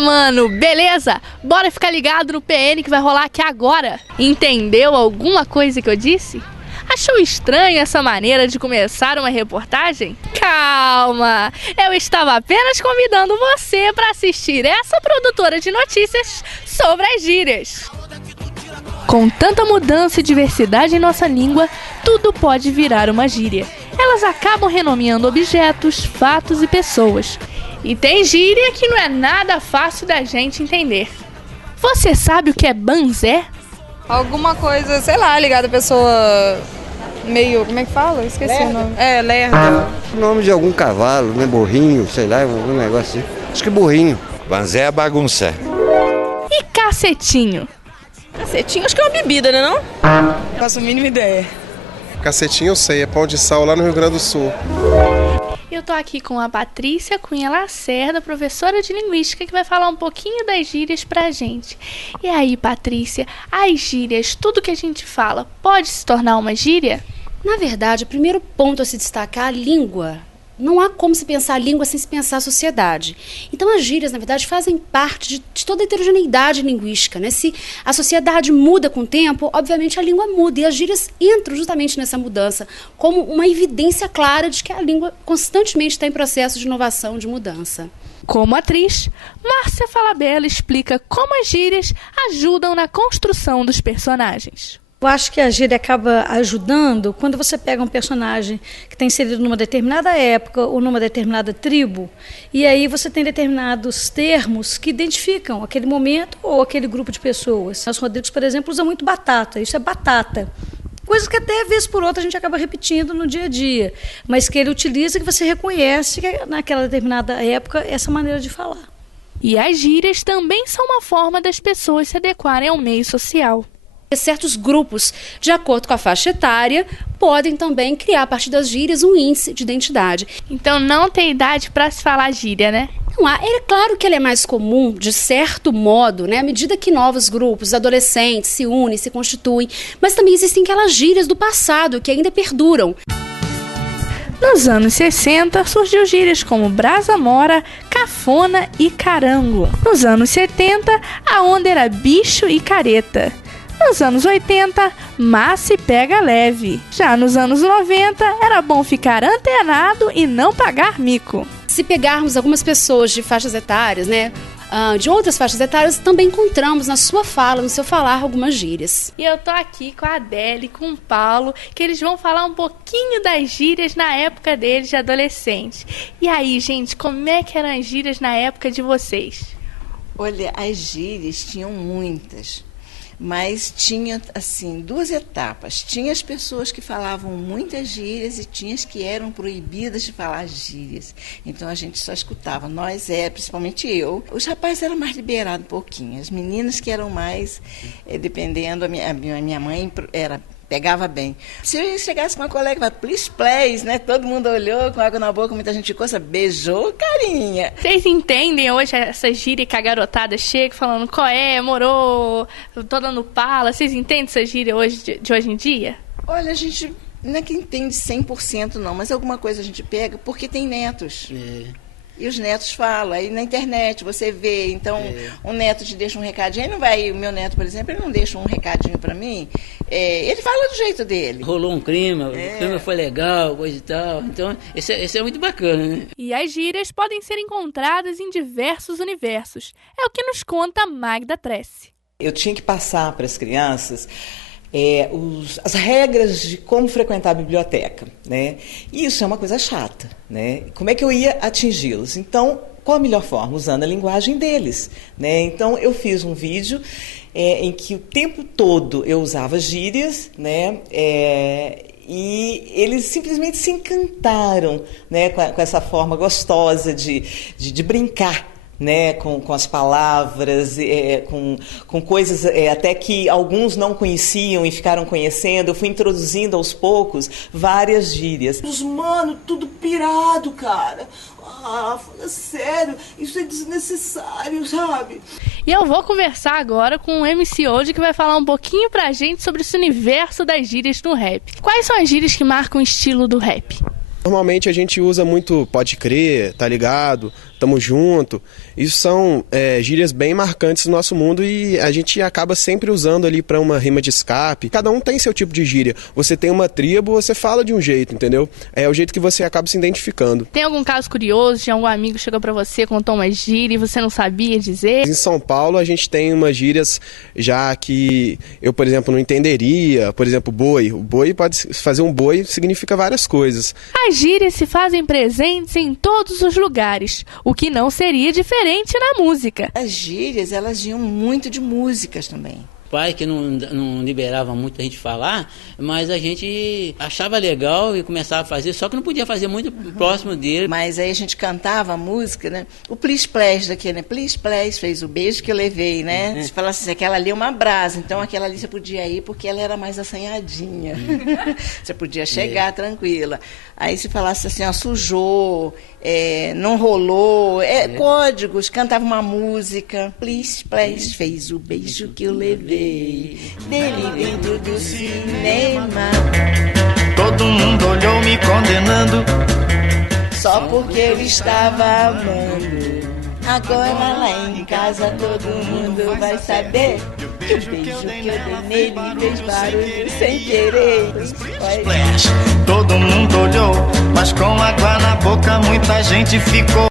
mano, beleza? Bora ficar ligado no PN que vai rolar aqui agora. Entendeu alguma coisa que eu disse? Achou estranho essa maneira de começar uma reportagem? Calma! Eu estava apenas convidando você para assistir essa produtora de notícias sobre as gírias. Com tanta mudança e diversidade em nossa língua, tudo pode virar uma gíria. Elas acabam renomeando objetos, fatos e pessoas. E tem gíria que não é nada fácil da gente entender. Você sabe o que é banzé? Alguma coisa, sei lá, ligada à pessoa meio, como é que fala? Esqueci lerda. O nome. É, lerda. O nome de algum cavalo, né? Burrinho, sei lá, algum negócio assim. Acho que burrinho. Banzé é bagunça. E cacetinho? Cacetinho acho que é uma bebida, né não? Não faço a mínima ideia. Cacetinho eu sei, é pão de sal lá no Rio Grande do Sul. Eu tô aqui com a Patrícia Cunha Lacerda, professora de Linguística, que vai falar um pouquinho das gírias pra gente. E aí, Patrícia, as gírias, tudo que a gente fala, pode se tornar uma gíria? Na verdade, o primeiro ponto a se destacar é a língua. Não há como se pensar a língua sem se pensar a sociedade. Então as gírias, na verdade, fazem parte de toda a heterogeneidade linguística, né? Se a sociedade muda com o tempo, obviamente a língua muda. E as gírias entram justamente nessa mudança, como uma evidência clara de que a língua constantemente está em processo de inovação, de mudança. Como atriz, Márcia Falabella explica como as gírias ajudam na construção dos personagens. Eu acho que a gíria acaba ajudando quando você pega um personagem que está inserido numa determinada época ou numa determinada tribo, e aí você tem determinados termos que identificam aquele momento ou aquele grupo de pessoas. Os Rodrigues, por exemplo, usa muito batata, isso é batata. Coisas que até, vez por outra, a gente acaba repetindo no dia a dia, mas que ele utiliza, que você reconhece que naquela determinada época essa maneira de falar. E as gírias também são uma forma das pessoas se adequarem ao meio social. Certos grupos, de acordo com a faixa etária, podem também criar, a partir das gírias, um índice de identidade. Então não tem idade para se falar gíria, né? Não há. É claro que ela é mais comum, de certo modo, né, à medida que novos grupos, adolescentes, se unem, se constituem, mas também existem aquelas gírias do passado que ainda perduram. Nos anos 60, surgiu gírias como brasa-mora, cafona e carango. Nos anos 70, a onda era bicho e careta. Nos anos 80, massa e pega leve. Já nos anos 90, era bom ficar antenado e não pagar mico. Se pegarmos algumas pessoas de faixas etárias, né, de outras faixas etárias, também encontramos na sua fala, no seu falar, algumas gírias. E eu tô aqui com a Adele e com o Paulo, que eles vão falar um pouquinho das gírias na época deles de adolescentes. E aí, gente, como é que eram as gírias na época de vocês? Olha, as gírias tinham muitas. Mas tinha, assim, duas etapas. Tinha as pessoas que falavam muitas gírias e tinha as que eram proibidas de falar gírias. Então, a gente só escutava. Nós, principalmente eu. Os rapazes eram mais liberados um pouquinho. As meninas que eram mais, dependendo, a minha mãe pegava bem. Se eu chegasse com uma colega, vai, please, né? Todo mundo olhou com água na boca, muita gente ficou, beijou, carinha. Vocês entendem hoje essa gíria que a garotada chega falando qual é, morou, tô dando pala? Vocês entendem essa gíria de hoje em dia? Olha, a gente não é que entende 100% não, mas alguma coisa a gente pega porque tem netos. E os netos falam, aí na internet você vê, então um neto te deixa um recadinho, aí não vai, o meu neto, por exemplo, ele não deixa um recadinho para mim, ele fala do jeito dele. Rolou um crime, o crime foi legal, coisa e tal, então esse é muito bacana, né? E as gírias podem ser encontradas em diversos universos, é o que nos conta Magda Tresse. Eu tinha que passar para as crianças as regras de como frequentar a biblioteca, né? E isso é uma coisa chata, né? Como é que eu ia atingi-los? Então, qual a melhor forma? Usando a linguagem deles, né? Então, eu fiz um vídeo em que o tempo todo eu usava gírias, né? E eles simplesmente se encantaram, né? Com essa forma gostosa de brincar, né, com as palavras, com coisas até que alguns não conheciam e ficaram conhecendo. Eu fui introduzindo aos poucos várias gírias. Os mano, tudo pirado, cara. Fala sério, isso é desnecessário, sabe? E eu vou conversar agora com o MC Old, que vai falar um pouquinho pra gente sobre esse universo das gírias no rap. Quais são as gírias que marcam o estilo do rap? Normalmente a gente usa muito pode crer, tá ligado, tamo junto. Isso são gírias bem marcantes do nosso mundo e a gente acaba sempre usando ali para uma rima de escape. Cada um tem seu tipo de gíria. Você tem uma tribo, você fala de um jeito, entendeu? É o jeito que você acaba se identificando. Tem algum caso curioso de algum amigo que chegou para você, contou uma gíria e você não sabia dizer? Em São Paulo a gente tem umas gírias já que eu, por exemplo, não entenderia. Por exemplo, boi. O boi pode fazer um boi, significa várias coisas. As gírias se fazem presentes em todos os lugares, o que não seria diferente na música. As gírias, elas iam muito de músicas também. Pai que não liberava muito a gente falar, mas a gente achava legal e começava a fazer, só que não podia fazer muito próximo dele. Mas aí a gente cantava a música, né? O Please Please daqui, né? Please Please fez o beijo que eu levei, né? Você fala assim, aquela ali é uma brasa, então aquela ali você podia ir porque ela era mais assanhadinha. Você podia chegar tranquila. Aí se falasse assim, ó, sujou, não rolou, códigos, cantava uma música. Please Please fez o beijo que eu levei. Dele dentro do cinema. Todo mundo olhou me condenando, só porque eu estava amando. Agora lá em casa todo mundo vai saber que o beijo que eu dei nele fez barulho sem querer. Todo mundo olhou, mas com água na boca muita gente ficou.